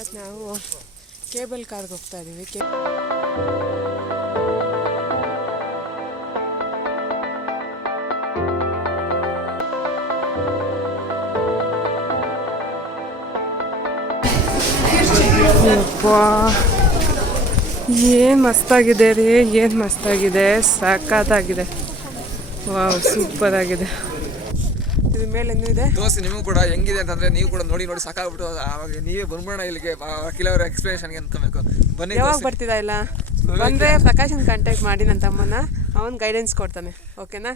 ಇವತ್ತು ನಾವು ಕೇಬಲ್ ಕಾರ್ಗೆ ಹೋಗ್ತಾ ಇದ್ದೀವಿ. ಏನು ಮಸ್ತಾಗಿದೆ ರೀ, ಏನು ಮಸ್ತಾಗಿದೆ, ಸಖತ್ತಾಗಿದೆ. ವಾವ್, ಸೂಪರ್ ಆಗಿದೆ. ಇದ್ರ ಮೇಲೆ ಇದೆ ದೋಸ್ತಿ. ನಿಮಗೂ ಕೂಡ ಹೆಂಗಿದೆ ಅಂತಂದ್ರೆ ನೀವು ಕೂಡ ನೋಡಿ ಸಾಕಾಗ್ಬಿಟ್ಟು ಅವಾಗ ನೀವೇ ಬಂದ್ಬಿಡೋಣ ಇಲ್ಲಿಗೆ. ಕೆಲವರು ಎಕ್ಸ್ಪ್ಲನೇಷನ್ಗೆ ಅನ್ಕೋಬೇಕು. ಬನ್ನಿ. ಯಾವಾಗ ಬರ್ತಿದ್ದ ಇಲ್ಲ ಬಂದರೆ ಪ್ರಕಾಶನ್ ಕಾಂಟ್ಯಾಕ್ಟ್ ಮಾಡಿ ನನ್ನ ತಮ್ಮನ, ಅವನು ಗೈಡೆನ್ಸ್ ಕೊಡ್ತಾನೆ. ಓಕೆನಾ?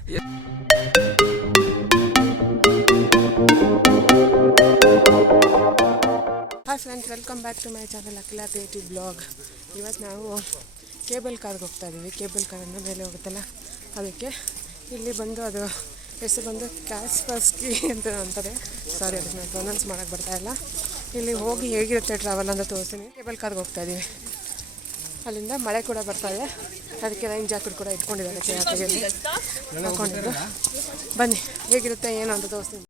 Hi friends, welcome back to my channel Akhila creative blog. ಇವತ್ತು ನಾವು ಕೇಬಲ್ ಕಾರ್ಗೆ ಹೋಗ್ತಾ ಇದ್ದೀವಿ. ಕೇಬಲ್ ಕಾರನ್ನು ಮೇಲೆ ಹೋಗುತ್ತಲ್ಲ, ಅದಕ್ಕೆ ಇಲ್ಲಿ ಬಂದು ಅದು ಹೆಸರು ಬಂದು ಕ್ಯಾಸ್ಪರ್ಸ್ಕಿ ಅಂತ ಅಂತಾರೆ. ಸಾರಿ, ಅದಕ್ಕೆ ನಾನು ಪ್ರೊನೌನ್ಸ್ ಮಾಡೋಕ್ಕೆ ಬರ್ತಾಯಿಲ್ಲ. ಇಲ್ಲಿ ಹೋಗಿ ಹೇಗಿರುತ್ತೆ ಟ್ರಾವೆಲ್ ಅಂತ ತೋರಿಸ್ತೀನಿ. ಕೇಬಲ್ ಕಾರ್ಗೆ ಹೋಗ್ತಾ ಇದ್ದೀವಿ. ಅಲ್ಲಿಂದ ಮಳೆ ಕೂಡ ಬರ್ತಾಯಿದೆ, ಅದಕ್ಕೆ ರೈನ್ ಜಾಕೆಟ್ ಕೂಡ ಇಟ್ಕೊಂಡಿದ್ದಾರೆ. ಹಾಕೊಂಡಿದ್ದು ಬನ್ನಿ, ಹೇಗಿರುತ್ತೆ ಏನು ಅಂತ ತೋರಿಸ್ತೀನಿ.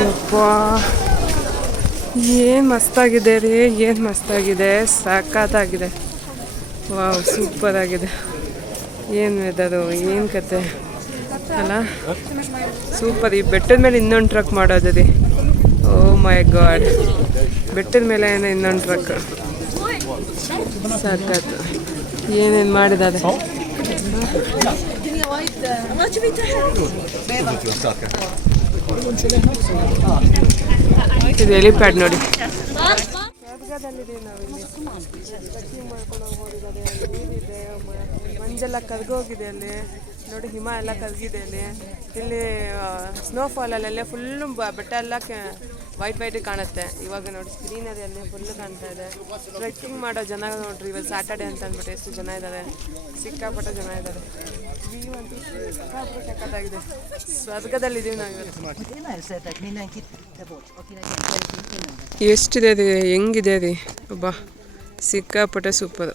ಯಪ್ಪಾ ಏನು ಮಸ್ತಾಗಿದೆ ರೀ, ಏನು ಮಸ್ತಾಗಿದೆ, ಸಖತ್ತಾಗಿದೆ. ವಾವ್, ಸೂಪರ್ ಆಗಿದೆ. ಏನು ವೆದರು, ಏನು ಕತೆ ಅಲ್ಲ, ಸೂಪರ್. ಈ ಬೆಟ್ಟದ ಮೇಲೆ ಇನ್ನೊಂದು ಟ್ರಕ್ ಮಾಡೋದು ರೀ. ಓ ಮೈ ಗಾಡ್, ಬೆಟ್ಟದ ಮೇಲೆ ಏನೋ ಇನ್ನೊಂದು ಟ್ರಕ್. ಸಖತ್ತು ಏನೇನು ಮಾಡಿದ್ದಾರೆ. ಇದು ಎಲಿಪ್ಯಾಡ್ ನೋಡಿ. ಸ್ವರ್ಗದಲ್ಲಿದ್ದೀವಿ ನಾವಿಲ್ಲಿ. ಟ್ರೆಕ್ಕಿಂಗ್ ಮಾಡ್ಕೊಂಡು ಹೋಗಿದ್ದಾರೆ. ನೀರಿದೆ, ಮಂಜೆಲ್ಲ ಕರ್ಗೋಗಿದೆ ಅಲ್ಲಿ ನೋಡಿ, ಹಿಮ ಎಲ್ಲ ಕರಗಿದೆ ಅಲ್ಲಿ. ಇಲ್ಲಿ ಸ್ನೋಫಾಲಲ್ಲೆಲ್ಲ ಫುಲ್ಲು ಬೆಟ್ಟ ಎಲ್ಲ ವೈಟ್ ಕಾಣುತ್ತೆ. ಇವಾಗ ನೋಡಿ ಗ್ರೀನರಿಯಲ್ಲಿ ಫುಲ್ಲು ಕಾಣ್ತಾ ಇದೆ. ಟ್ರೆಕ್ಕಿಂಗ್ ಮಾಡೋ ಜನ ನೋಡ್ರಿ, ಇವತ್ತು ಸ್ಯಾಟರ್ಡೆ ಅಂತ ಅಂದ್ಬಿಟ್ಟು ಎಷ್ಟು ಜನ ಇದ್ದಾರೆ, ಸಿಕ್ಕಾಪಟ್ಟೆ ಜನ ಇದ್ದಾರೆ. ವ್ಯೂ ಅಂತೂ ಸಿಕ್ಕಾಪಟ್ಟೆ ಸಖತ್ತಾಗಿದೆ. ಸ್ವರ್ಗದಲ್ಲಿದ್ದೀವಿ ನಾವು ಇವತ್ತು. ಎಷ್ಟಿದೆ ರೀ, ಹೆಂಗಿದೆ ರೀ, ಒಬ್ಬ ಸಿಕ್ಕಾಪಟ್ಟೆ ಸೂಪರ್.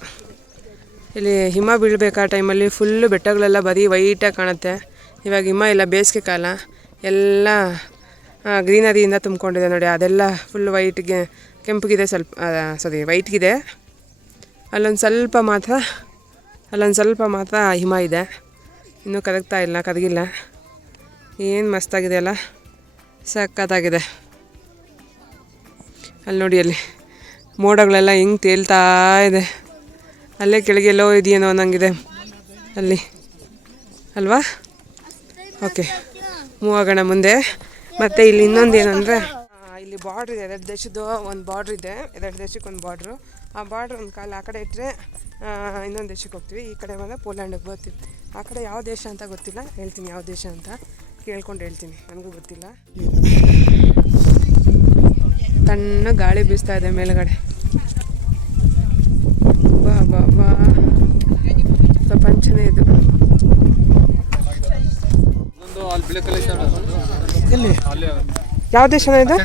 ಇಲ್ಲಿ ಹಿಮ ಬೀಳಬೇಕು ಆ ಟೈಮಲ್ಲಿ ಫುಲ್ಲು ಬೆಟ್ಟಗಳೆಲ್ಲ ಬರೀ ವೈಟಾಗಿ ಕಾಣುತ್ತೆ. ಇವಾಗ ಹಿಮ ಇಲ್ಲ, ಬೇಸಿಗೆ ಕಾಲ, ಎಲ್ಲ ಗ್ರೀನರಿಯಿಂದ ತುಂಬಿಕೊಂಡಿದೆ ನೋಡಿ. ಅದೆಲ್ಲ ಫುಲ್ ವೈಟ್ಗೆ ಕೆಂಪಗಿದೆ, ಸ್ವಲ್ಪ ವೈಟ್ಗಿದೆ. ಅಲ್ಲೊಂದು ಸ್ವಲ್ಪ ಮಾತ್ರ ಹಿಮ ಇದೆ, ಇನ್ನೂ ಕರಗ್ತಾ ಇಲ್ಲ, ಕರಗಿಲ್ಲ. ಏನು ಮಸ್ತಾಗಿದೆ ಅಲ್ಲ, ಸಖತ್ತಾಗಿದೆ. ಅಲ್ಲಿ ನೋಡಿ, ಅಲ್ಲಿ ಮೋಡಗಳೆಲ್ಲ ಹೆಂಗೆ ತೇಲ್ತಾ ಇದೆ. ಅಲ್ಲೇ ಕೆಳಗೆ ಎಲ್ಲೋ ಇದೆಯೇನೋ ಅನ್ನಂಗಿದೆ ಅಲ್ಲಿ ಅಲ್ವಾ. ಓಕೆ, ಮೂವ್ ಆಗೋಣ ಮುಂದೆ. ಮತ್ತು ಇಲ್ಲಿ ಇನ್ನೊಂದು ಏನಂದರೆ, ಇಲ್ಲಿ ಬಾರ್ಡ್ರ್ ಇದೆ, 2 ದೇಶದ್ದು ಒಂದು ಬಾರ್ಡ್ರ್ ಇದೆ, 2 ದೇಶಕ್ಕೆ ಒಂದು ಬಾರ್ಡ್ರು. ಆ ಬಾರ್ಡ್ರ್ ಒಂದು ಕಾಲ ಆ ಕಡೆ ಇಟ್ಟರೆ ಇನ್ನೊಂದು ದೇಶಕ್ಕೆ ಹೋಗ್ತೀವಿ, ಈ ಕಡೆ ಬಂದರೆ ಪೋಲ್ಯಾಂಡಿಗೆ ಬರ್ತೀವಿ. ಆ ಕಡೆ ಯಾವ ದೇಶ ಅಂತ ಗೊತ್ತಿಲ್ಲ, ಹೇಳ್ತೀನಿ ಯಾವ ದೇಶ ಅಂತ ಕೇಳ್ಕೊಂಡು ಹೇಳ್ತೀನಿ, ನನಗೂ ಗೊತ್ತಿಲ್ಲ. ತಣ್ಣ ಗಾಳಿ ಬೀಸ್ತಾ ಇದೆ ಮೇಲುಗಡೆ. ಬಾ ಪ್ರಪಂಚನೇ ಇದು. ಯಾವ ದೇಶನ ಇದು?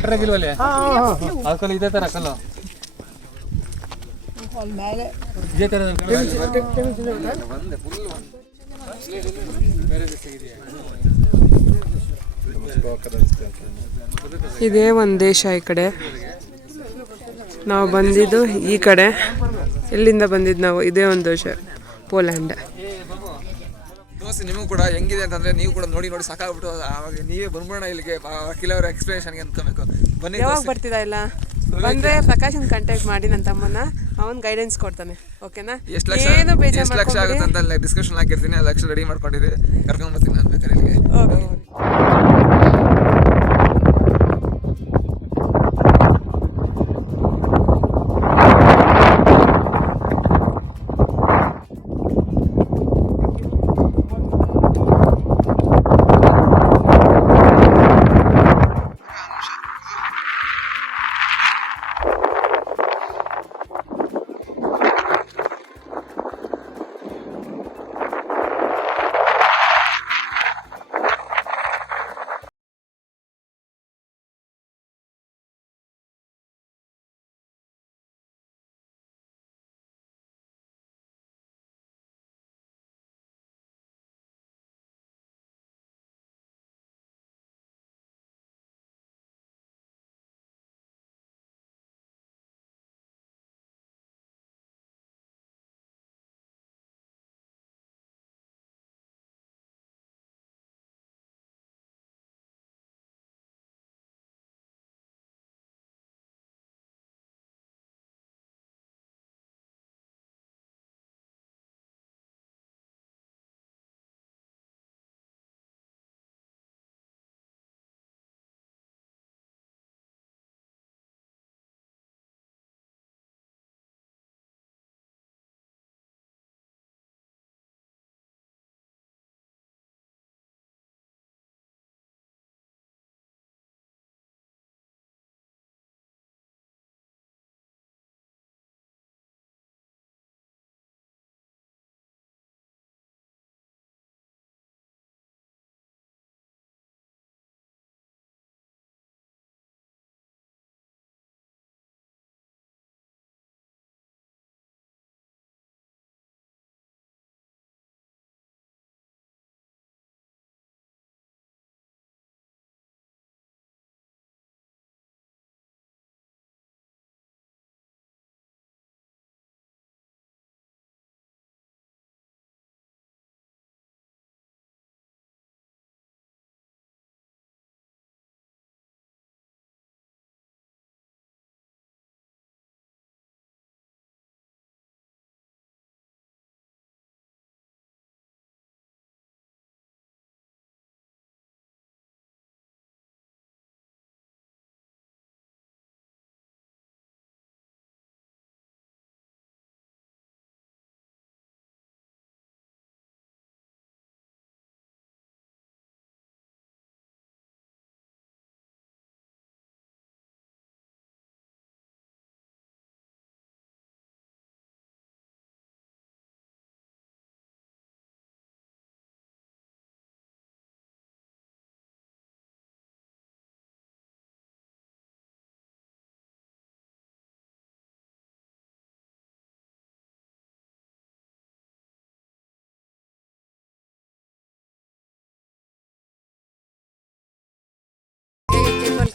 ಇದೇ ಒಂದು ದೇಶ. ಈ ಕಡೆ ನಾವು ಬಂದಿದ್ದು, ಈ ಕಡೆ ಎಲ್ಲಿಂದ ಬಂದಿದ್ದು ನಾವು, ಇದೇ ಒಂದು ದೇಶ, ಪೋಲ್ಯಾಂಡ್. ದೋಸ್ತಿ ನಿಮಗೂ ಕೂಡ ಹೆಂಗಿದೆ ಅಂತಂದರೆ ನೀವು ಕೂಡ ನೋಡಿ ಸಾಕಾಗ್ಬಿಟ್ಟು ಆವಾಗ ನೀವೇ ಬಂದ್ಬಿಡೋಣ ಇಲ್ಲಿಗೆ, ಕೆಲವರ ಎಕ್ಸ್ಪ್ಲನೇಷನ್ಗೆ ಅಂದ್ಕೊಬೇಕು. ಬನ್ನಿ, ಯಾವಾಗ ಬರ್ತಿದ್ದ ಇಲ್ಲ ಬಂದರೆ ಪ್ರಕಾಶನ್ ಕಾಂಟ್ಯಾಕ್ಟ್ ಮಾಡಿ, ನನ್ನ ತಮ್ಮನ, ಅವನು ಗೈಡೆನ್ಸ್ ಕೊಡ್ತಾನೆ. ಓಕೆನಾ? ಎಷ್ಟು ಲಕ್ಷ ಆಗುತ್ತೆ ಅಂತ ಡಿಸ್ಕಷನ್ ಹಾಕಿರ್ತೀನಿ, ಆ ಲಕ್ಷ ರೆಡಿ ಮಾಡ್ಕೊಂಡಿರಿ, ಕರ್ಕೊಂಡ್ಬರ್ತೀನಿ ನಾನು ಬೇಕಾದ್ರೆ ಇಲ್ಲಿಗೆ.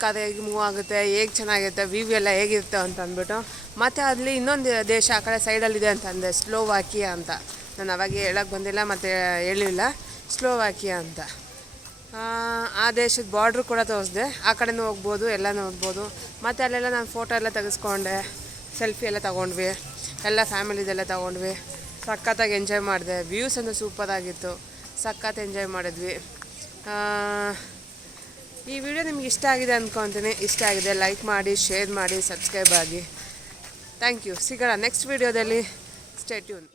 ಕಾರ್ ಹೇಗೆ ಮೂವ್ ಆಗುತ್ತೆ, ಹೇಗೆ ಚೆನ್ನಾಗಿರುತ್ತೆ, ವ್ಯೂ ಎಲ್ಲ ಹೇಗಿರುತ್ತೆ ಅಂತ ಅಂದ್ಬಿಟ್ಟು. ಮತ್ತು ಅಲ್ಲಿ ಇನ್ನೊಂದು ದೇಶ ಆ ಕಡೆ ಸೈಡಲ್ಲಿದೆ ಅಂತ ಅಂದೆ, ಸ್ಲೋವಾಕಿಯಾ ಅಂತ. ನಾನು ಅವಾಗ ಹೇಳೋಕ್ಕೆ ಬಂದಿಲ್ಲ ಮತ್ತು ಹೇಳಿಲ್ಲ, ಸ್ಲೋವಾಕಿಯಾ ಅಂತ. ಆ ದೇಶದ ಬಾರ್ಡ್ರು ಕೂಡ ತೋರಿಸ್ದೆ, ಆ ಕಡೆನೂ ಹೋಗ್ಬೋದು, ಎಲ್ಲ ನೋಡ್ಬೋದು. ಮತ್ತು ಅಲ್ಲೆಲ್ಲ ನಾನು ಫೋಟೋ ಎಲ್ಲ ತೆಗೆಸ್ಕೊಂಡೆ, ಸೆಲ್ಫಿ ಎಲ್ಲ ತೊಗೊಂಡ್ವಿ, ಎಲ್ಲ ಫ್ಯಾಮಿಲಿದೆಲ್ಲ ತೊಗೊಂಡ್ವಿ. ಸಖತ್ತಾಗಿ ಎಂಜಾಯ್ ಮಾಡಿದೆ. ವ್ಯೂಸ್ ಅಂದರೆ ಸೂಪರಾಗಿತ್ತು, ಸಖತ್ ಎಂಜಾಯ್ ಮಾಡಿದ್ವಿ. ಈ ವಿಡಿಯೋ ನಿಮ್ಗೆ ಇಷ್ಟ ಆಗಿದೆ ಅಂದ್ಕೊತೀನಿ. ಇಷ್ಟ ಆಗಿದೆ ಲೈಕ್ ಮಾಡಿ, ಶೇರ್ ಮಾಡಿ, ಸಬ್ಸ್ಕ್ರೈಬ್ ಆಗಿ. Thank you. ಸಿಗೋಣ ನೆಕ್ಸ್ಟ್ ವಿಡಿಯೋದಲ್ಲಿ. Stay tune.